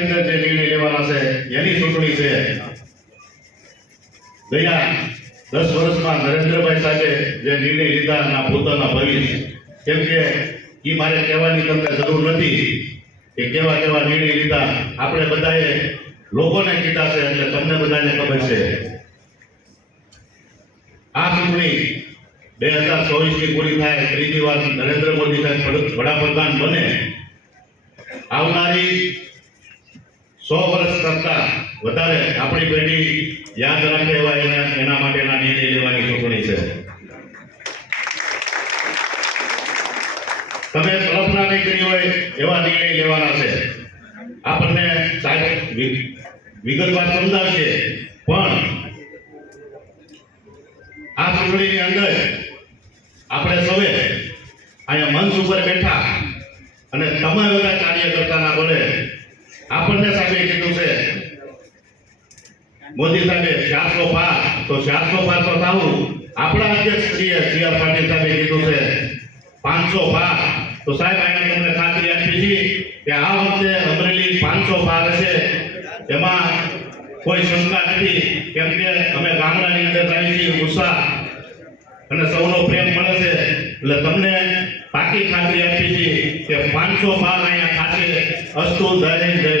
અંદર જે નિર્ણય લેવાના છે, એની ચૂંટણી છે. ગયા દસ વર્ષમાં નરેન્દ્રભાઈ સાહેબે જે નિર્ણય લીધા ના પોતાના ભવિષ્ય. કેમ કે એ મારે કહેવાની તમને જરૂર નથી કે કેવા કેવા નિર્ણય લીધા. આપણે બધાએ લોકોને કીધા છે એટલે તમને બધાને ખબર છે. આ ચૂંટણી બે હજાર ચોવીસની પૂરી થાય, ત્રીજી વાર નરેન્દ્ર મોદી સાહેબ વડા- વડાપ્રધાન બને. આવનારી સો વર્ષ કરતા વધારે આપણી પેઢી યાદ રાખે એવા એના એના માટેના નિર્ણય લેવાની ચૂંટણી છે. તમે કલ્પના નહીં કરી હોય એવા નિર્ણય લેવાના છે. આપણને વિગતવાર સમજાવશે. પણ આ ચૂંટણીની અંદર આપણે સૌએ અહીંયા મંચ ઉપર બેઠા અને તમે બધા કાર્યકર્તાના બોલે આપણને સાહેબે કીધું છે, મોદી સાહેબે ચારસો પાર, તો ચારસો પાર તો થવું આપણા અધ્યક્ષ છીએ, સી પાટીલ સાહેબે કીધું છે, પાંચસો પાર. તો સાહેબ એને તમને ખાતરી આપી છે કે આ વખતે અમરેલી પાંચસો પાર છે એમાં કોઈ શંકા નથી કેમ કે અમે ગામડાની અંદર જઈએ છીએ ઉત્સાહ અને સૌનો પ્રેમ મળે છે. એટલે તમને પાકી ખાતરી આપી છે કે પાંચસો પાર અહીંયા ખાતે અસ્તુ જય જય